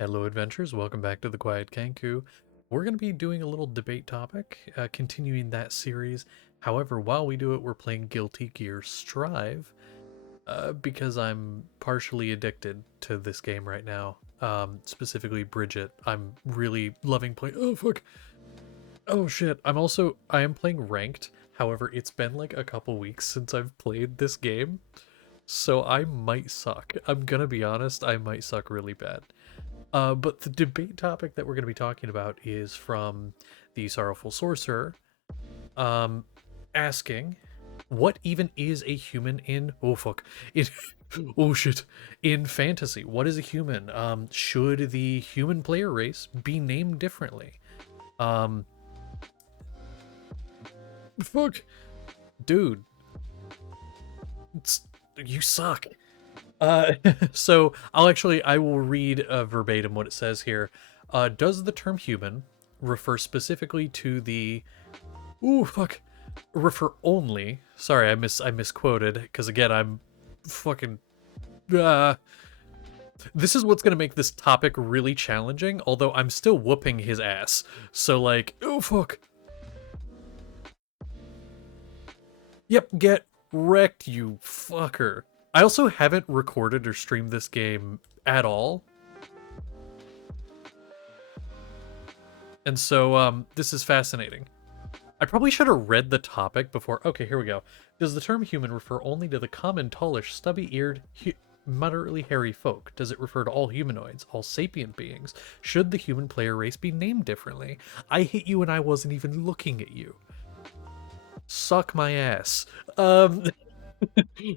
Hello, adventurers. Welcome back to the Quiet Kenku. We're going to be doing a little debate topic, continuing that series. However, while we do it, we're playing Guilty Gear Strive because I'm partially addicted to this game right now. Specifically, Bridget. I'm really loving playing. Oh, fuck. Oh, shit. I am playing ranked. However, it's been like a couple weeks since I've played this game. So I might suck. I'm gonna be honest, I might suck really bad. But the debate topic that we're going to be talking about is from the Sorrowful Sorcerer, um, asking, what even is a human in? Oh fuck! In oh shit! In fantasy, what is a human? Should the human player race be named differently? Um, fuck, dude, it's, you suck. Uh, so I will read verbatim what it says here. Does the term human refer specifically to the, ooh, fuck, refer only, sorry, I misquoted, because again, I'm fucking, uh, this is what's going to make this topic really challenging, although I'm still whooping his ass. So like, oh, fuck. Yep, get wrecked, you fucker. I also haven't recorded or streamed this game at all. And so this is fascinating. I probably should have read the topic before. Okay, here we go. Does the term human refer only to the common, tallish, stubby-eared, moderately hairy folk? Does it refer to all humanoids, all sapient beings? Should the human player race be named differently? I hit you and I wasn't even looking at you. Suck my ass.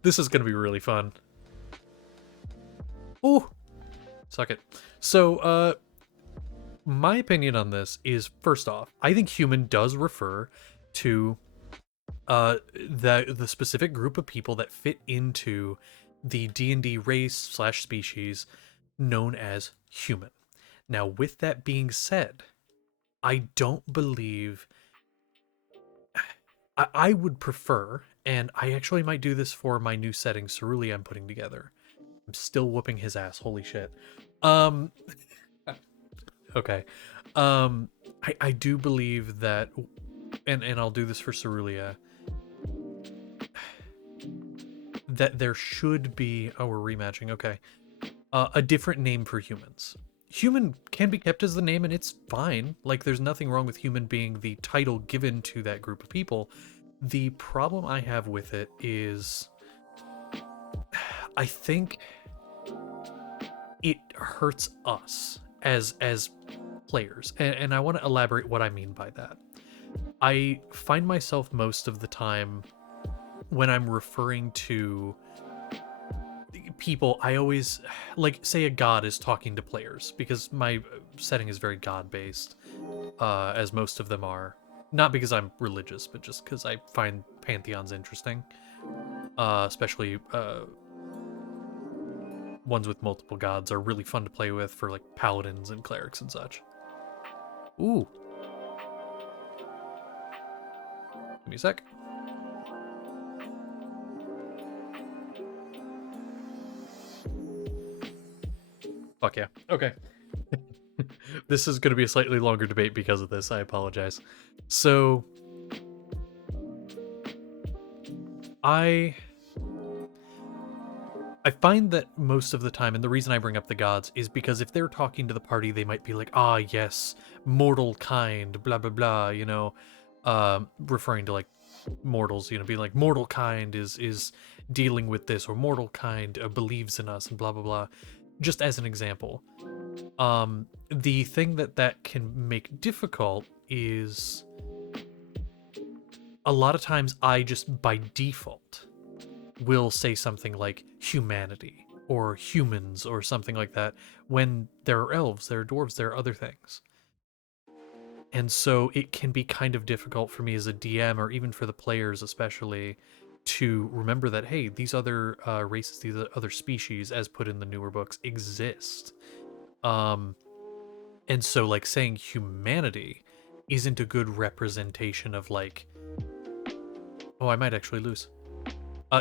This is gonna be really fun. Ooh, suck it. So, my opinion on this is, first off, I think human does refer to the specific group of people that fit into the D&D race slash species known as human. Now, with that being said, I don't believe I would prefer, and I actually might do this for my new setting Cerulean I'm putting together. I'm still whooping his ass, holy shit. Um okay. Um I do believe that, and I'll do this for Cerulean, that there should be, oh, we're rematching, okay, a different name for humans. Human can be kept as the name and it's fine. Like, there's nothing wrong with human being the title given to that group of people. The problem I have with it is, I think it hurts us as players, and I want to elaborate what I mean by that. I find myself most of the time when I'm referring to people, I always, like, say a god is talking to players, because my setting is very god based, as most of them are. Not because I'm religious, but just because I find pantheons interesting, especially ones with multiple gods are really fun to play with for like paladins and clerics and such. Ooh, give me a sec. Fuck yeah. Okay. This is going to be a slightly longer debate because of this. I apologize. So, I find that most of the time, and the reason I bring up the gods is because if they're talking to the party, they might be like, ah, yes, mortal kind, blah, blah, blah, you know, referring to like mortals, you know, being like, mortal kind is dealing with this, or mortal kind believes in us, and blah, blah, blah. Just as an example. The thing that can make difficult is a lot of times I just by default will say something like humanity or humans or something like that when there are elves, there are dwarves, there are other things. And so it can be kind of difficult for me as a DM, or even for the players especially, to remember that, hey, these other races, these other species, as put in the newer books, exist. And so, like, saying humanity isn't a good representation of, like, oh, I might actually lose.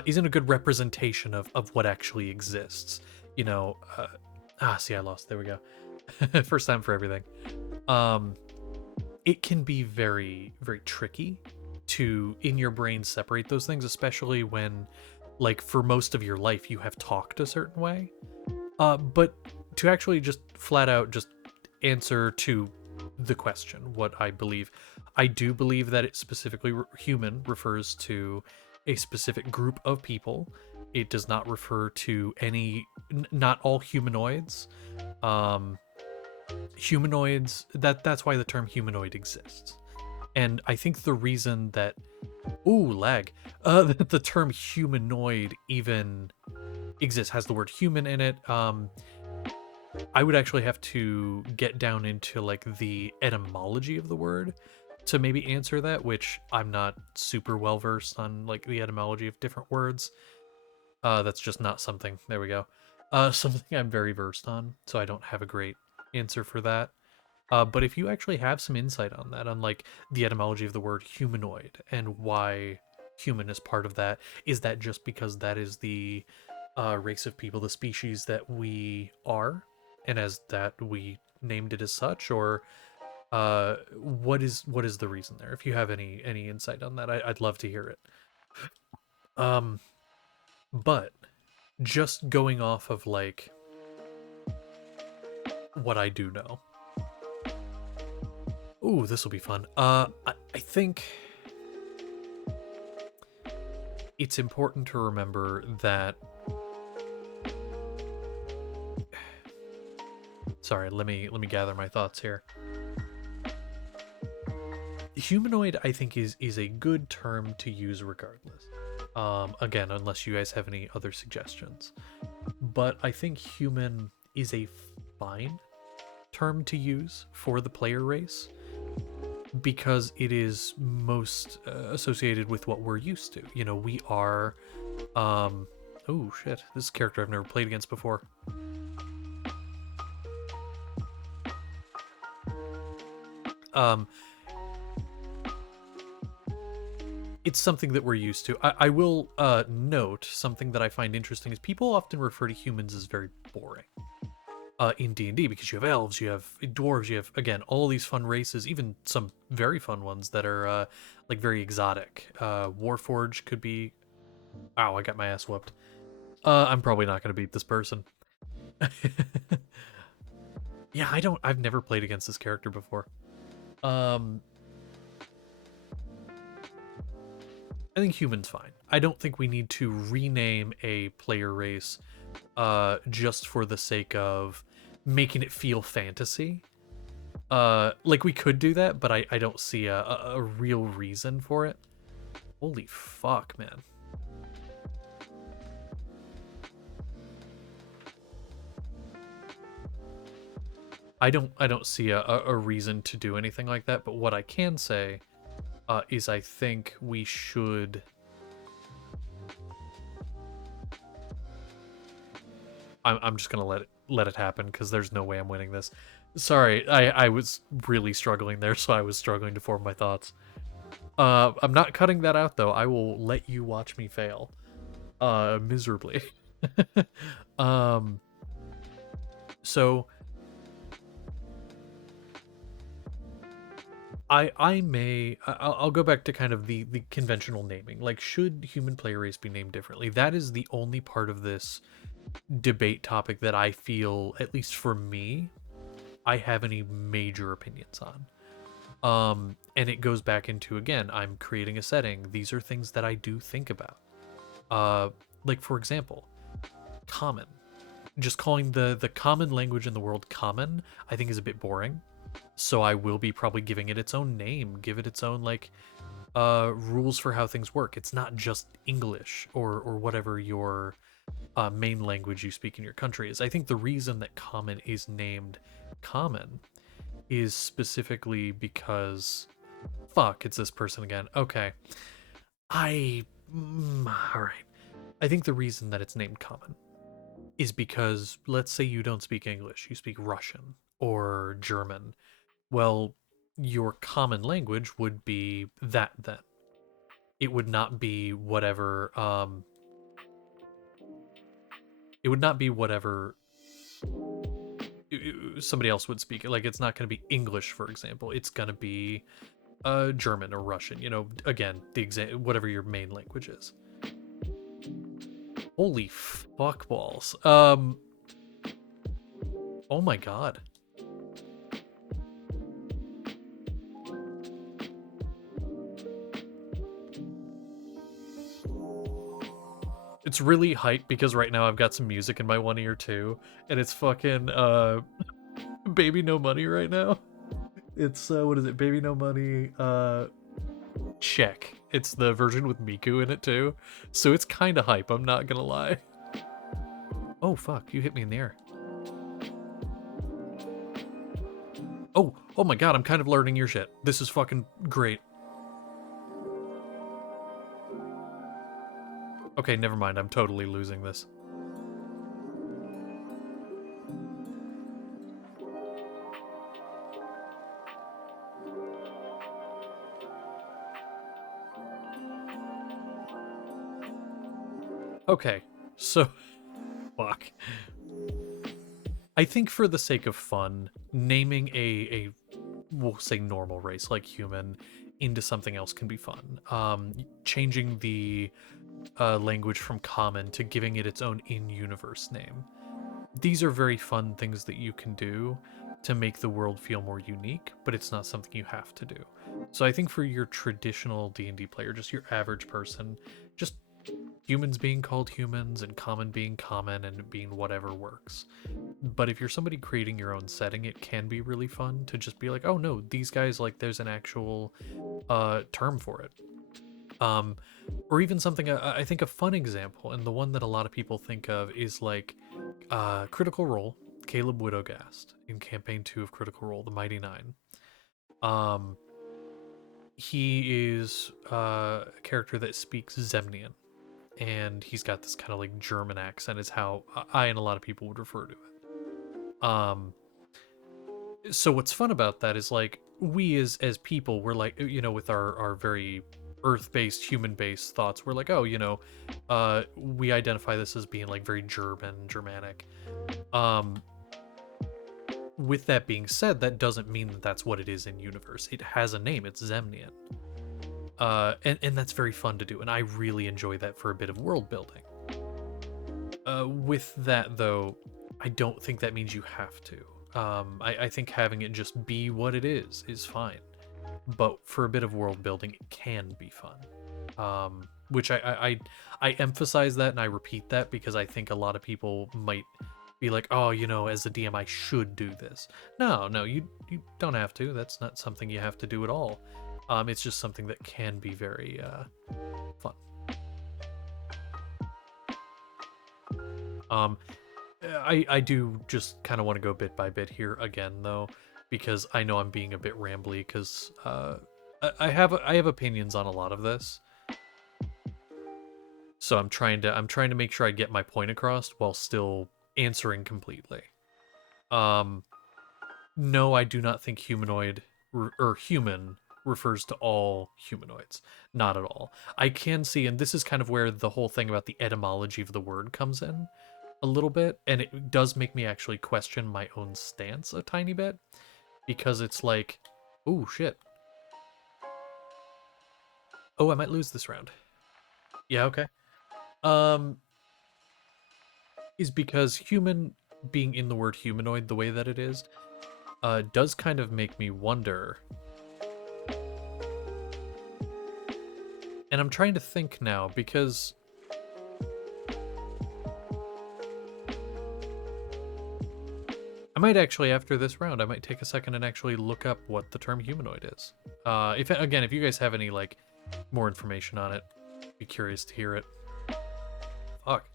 Isn't a good representation of what actually exists. You know, see, I lost. There we go. First time for everything. Um, it can be very, very tricky to, in your brain, separate those things, especially when, like, for most of your life, you have talked a certain way. But to actually just flat out just answer to the question, what I do believe that it specifically human refers to a specific group of people. It does not refer to not all humanoids. Um, humanoids, that's why the term humanoid exists. And I think the reason that ooh lag that the term humanoid even exists, has the word human in it. I would actually have to get down into like the etymology of the word to maybe answer that, which I'm not super well versed on, like the etymology of different words. That's just not something. There we go. Something I'm very versed on, so I don't have a great answer for that. But if you actually have some insight on that, on like the etymology of the word humanoid and why human is part of that, is that just because that is the race of people, the species that we are, and as that we named it as such, or what is the reason there? If you have any insight on that, I'd love to hear it. Um, but just going off of like what I do know. Ooh, this will be fun. I think it's important to remember that. Sorry, let me gather my thoughts here. Humanoid, I think, is a good term to use regardless. Again, unless you guys have any other suggestions. But I think human is a fine term to use for the player race because it is most associated with what we're used to. You know, we are. Oh shit! This is a character I've never played against before. Um, it's something that we're used to. I will note something that I find interesting is people often refer to humans as very boring. In D&D, because you have elves, you have dwarves, you have, again, all these fun races, even some very fun ones that are like very exotic. Warforge could be. Ow, I got my ass whooped. I'm probably not going to beat this person. Yeah, I've never played against this character before. Um, I think human's fine. I don't think we need to rename a player race just for the sake of making it feel fantasy. Like we could do that, but I don't see a real reason for it. Holy fuck, man. I don't see a reason to do anything like that, but what I can say is I think we should. I'm just gonna let it happen because there's no way I'm winning this. Sorry, I was really struggling there, so I was struggling to form my thoughts. I'm not cutting that out though. I will let you watch me fail, miserably. um, so I'll go back to kind of the conventional naming. Like, should human player race be named differently? That is the only part of this debate topic that I feel, at least for me, I have any major opinions on. And it goes back into, again, I'm creating a setting. These are things that I do think about. Uh, like for example, common. Just calling the common language in the world common, I think is a bit boring. So I will be probably giving it its own name, give it its own like rules for how things work. It's not just English or whatever your main language you speak in your country is. I think the reason that common is named common is specifically because fuck, it's this person again. Okay. I all right. I think the reason that it's named common is because let's say you don't speak English, you speak Russian or German. Well, your common language would be that then. It would not be whatever it would not be whatever somebody else would speak it. Like, it's not going to be English, for example. It's going to be German or Russian. You know, again, whatever your main language is. Holy fuck balls. Oh my god. It's really hype because right now I've got some music in my one ear too, and it's fucking Baby No Money right now. It's what is it? Baby No Money Check. It's the version with Miku in it too. So it's kind of hype, I'm not gonna lie. Oh fuck, you hit me in the air. Oh my god, I'm kind of learning your shit. This is fucking great. Okay, never mind, I'm totally losing this. Okay, so fuck. I think for the sake of fun, naming a we'll say normal race like human into something else can be fun. Changing the language from common to giving it its own in-universe name. These are very fun things that you can do to make the world feel more unique, but it's not something you have to do. So I think for your traditional D&D player, just your average person, just humans being called humans and common being common and being whatever works. But if you're somebody creating your own setting, it can be really fun to just be like, oh no, these guys, like, there's an actual term for it. Or even something, I think a fun example, and the one that a lot of people think of is like Critical Role, Caleb Widogast in Campaign 2 of Critical Role, the Mighty Nine. He is a character that speaks Zemnian, and he's got this kind of like German accent is how I and a lot of people would refer to it. So what's fun about that is, like, we as people, we're like, you know, with our very earth-based, human-based thoughts, we're like, oh, you know, we identify this as being like very Germanic. With that being said, that doesn't mean that that's what it is in universe. It has a name. It's Zemnian. And that's very fun to do, and I really enjoy that for a bit of world building. With that, though, I don't think that means you have to. I think having it just be what it is fine. But for a bit of world building, it can be fun. Which I emphasize that and I repeat that because I think a lot of people might be like, oh, you know, as a DM, I should do this. No, you don't have to. That's not something you have to do at all. It's just something that can be very fun. I do just kind of want to go bit by bit here again, though, because I know I'm being a bit rambly because I have opinions on a lot of this. So I'm trying to make sure I get my point across while still answering completely. No, I do not think humanoid or human refers to all humanoids. Not at all. I can see, and this is kind of where the whole thing about the etymology of the word comes in a little bit, and it does make me actually question my own stance a tiny bit, because it's like, oh shit. Oh, I might lose this round. Yeah, okay. Is because human being in the word humanoid the way that it is, does kind of make me wonder. And I'm trying to think now because I might actually, after this round, I might take a second and actually look up what the term humanoid is. If you guys have any like more information on it, be curious to hear it. Fuck.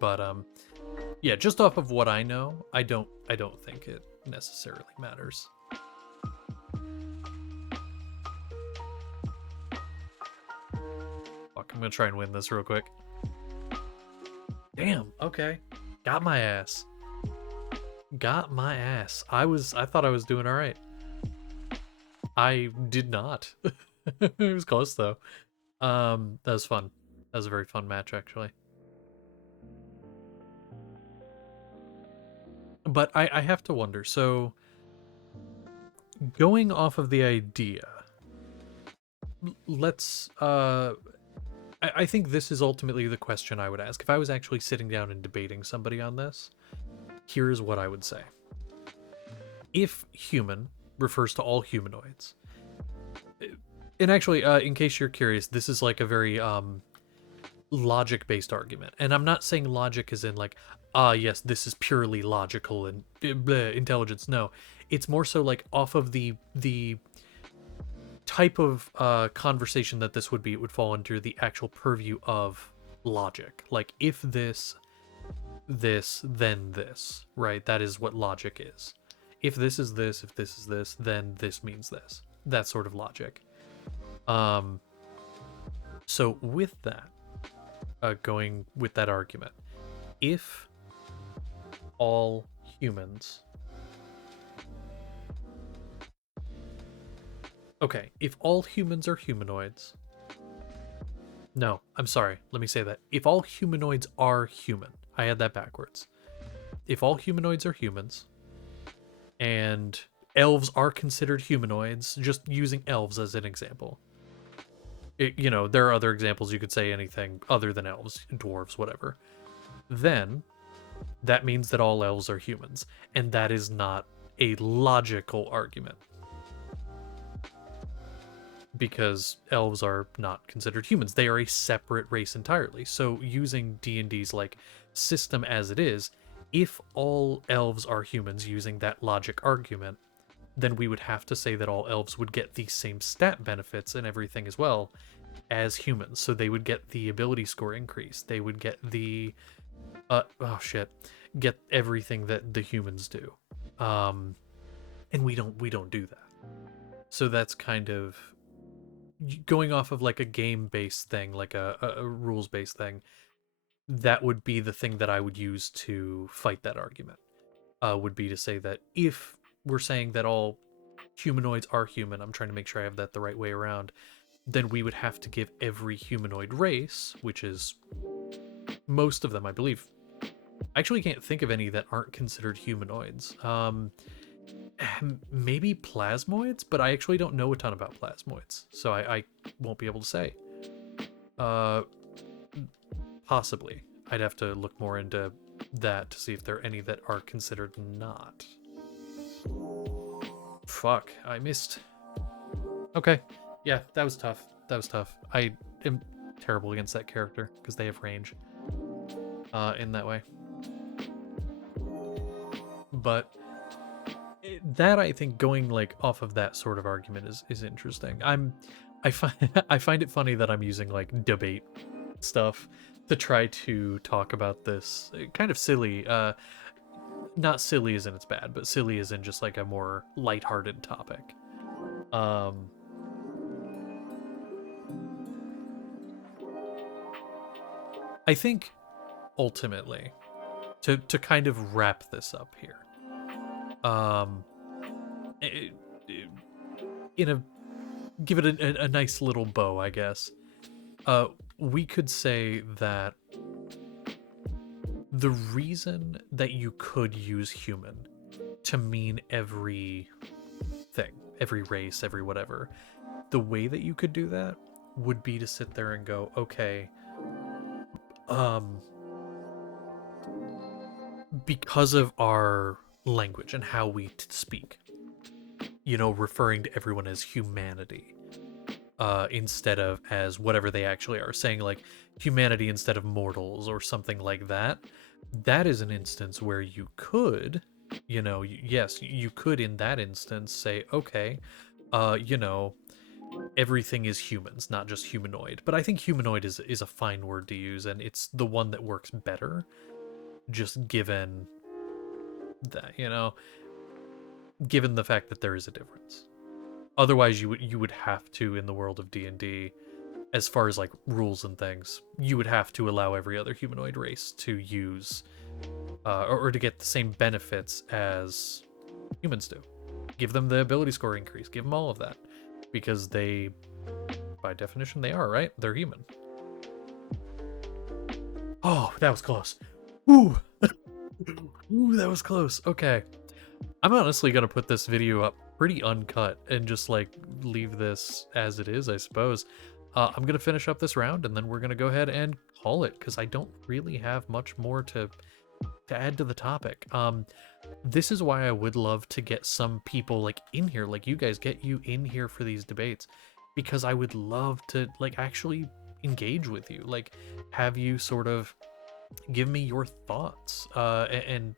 But yeah, just off of what I know, I don't think it necessarily matters. Fuck, I'm gonna try and win this real quick. Damn, okay. Got my ass. Got my ass. I thought I was doing alright. I did not. It was close though. That was fun. That was a very fun match actually. But I have to wonder, so going off of the idea, let's I think this is ultimately the question I would ask. If I was actually sitting down and debating somebody on this, here's what I would say. If human refers to all humanoids, and actually, in case you're curious, this is like a very logic-based argument, and I'm not saying logic is in like, yes, this is purely logical and intelligence. No, it's more so like off of the type of conversation that this would be. It would fall under the actual purview of logic. Like if this, then this, right? That is what logic is. If this is this, if this is this, then this means this. That sort of logic. So with that, going with that argument, if all humans, okay, if all humans are humanoids, no, I'm sorry, let me say that. If all humanoids are human, I had that backwards. If all humanoids are humans, and elves are considered humanoids, just using elves as an example. There are other examples, you could say anything other than elves, dwarves, whatever. Then that means that all elves are humans, and that is not a logical argument. Because elves are not considered humans. They are a separate race entirely. So using D&D's like system as it is, if all elves are humans using that logic argument, then we would have to say that all elves would get the same stat benefits and everything as well as humans. So they would get the ability score increase. They would get the get everything that the humans do. And we don't do that. So that's kind of going off of like a game-based thing, like a rules-based thing. That would be the thing that I would use to fight that argument. Would be to say that if we're saying that all humanoids are human, I'm trying to make sure I have that the right way around, then we would have to give every humanoid race, which is most of them, I believe. I actually can't think of any that aren't considered humanoids. Maybe plasmoids, but I actually don't know a ton about plasmoids, so I won't be able to say. Possibly. I'd have to look more into that to see if there are any that are considered not. Fuck, I missed. Okay, yeah, that was tough. That was tough. I am terrible against that character because they have range in that way. But that, I think, going like off of that sort of argument is interesting. I find it funny that I'm using like debate stuff to try to talk about this kind of silly, not silly as in it's bad, but silly as in just like a more lighthearted topic. I think ultimately to kind of wrap this up here, in a give it a nice little bow, I guess. We could say that the reason that you could use human to mean every thing, every race, every whatever, the way that you could do that would be to sit there and go, okay, because of our language and how we speak, referring to everyone as humanity, instead of as whatever they actually are, saying like humanity instead of mortals or something like that. That is an instance where you could, yes, you could in that instance say, okay, everything is humans, not just humanoid. But I think humanoid is a fine word to use, and it's the one that works better, just given that, given the fact that there is a difference. Otherwise, you would have to, in the world of D&D, as far as like rules and things, you would have to allow every other humanoid race to use or to get the same benefits as humans do. Give them the ability score increase, give them all of that. because they, by definition, they are, right? They're human. Oh, that was close. Ooh. Ooh, that was close. Okay. I'm honestly gonna put this video up pretty uncut and just like leave this as it is, I suppose. I'm gonna finish up this round and then we're gonna go ahead and call it because I don't really have much more to add to the topic. This is why I would love to get some people like in here, like you guys, get you in here for these debates, because I would love to like actually engage with you, like have you sort of give me your thoughts, and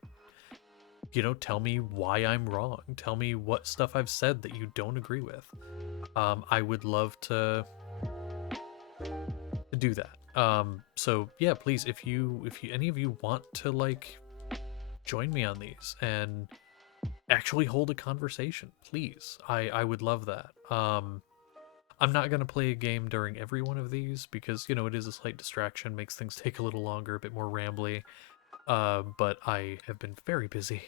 you know, tell me why I'm wrong. Tell me what stuff I've said that you don't agree with. I would love to do that. So yeah, please, if you any of you want to like join me on these and actually hold a conversation, please. I would love that. I'm not gonna play a game during every one of these because, you know, it is a slight distraction, makes things take a little longer, a bit more rambly. But I have been very busy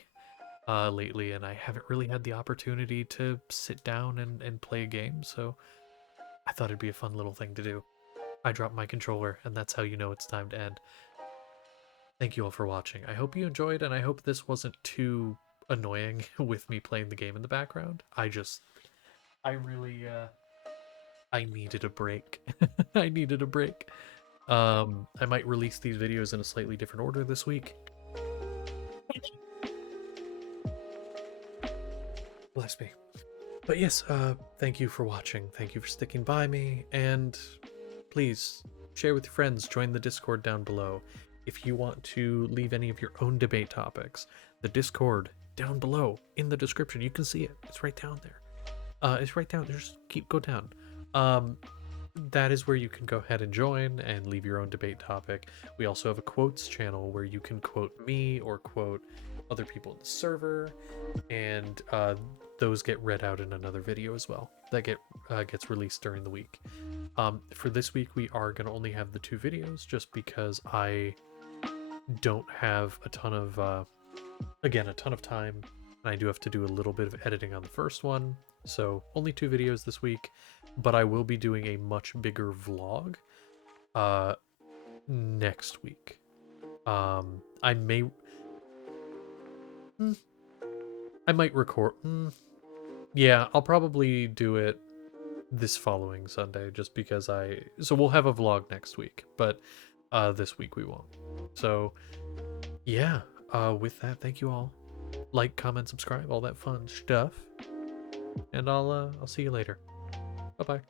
lately, and I haven't really had the opportunity to sit down and play a game, so I thought it'd be a fun little thing to do. I dropped my controller, and that's how you know it's time to end. Thank you all for watching. I hope you enjoyed, and I hope this wasn't too annoying with me playing the game in the background. I really, I needed a break. I needed a break. I might release these videos in a slightly different order this week. Bless me. But yes, thank you for watching. Thank you for sticking by me, and please share with your friends. Join the Discord down below. If you want to leave any of your own debate topics, the Discord down below in the description. You can see it. It's right down there. It's right down there. Just go down. That is where you can go ahead and join and leave your own debate topic. We also have a quotes channel where you can quote me or quote other people in the server, and those get read out in another video as well that gets released during the week. For this week, we are going to only have the 2 videos just because I don't have a ton of time, and I do have to do a little bit of editing on the first one. So only 2 videos this week, but I will be doing a much bigger vlog next week. I might record. Yeah, I'll probably do it this following Sunday just because so we'll have a vlog next week, but this week we won't. So yeah, with that, thank you all. Like, comment, subscribe, all that fun stuff. And I'll see you later. Bye-bye.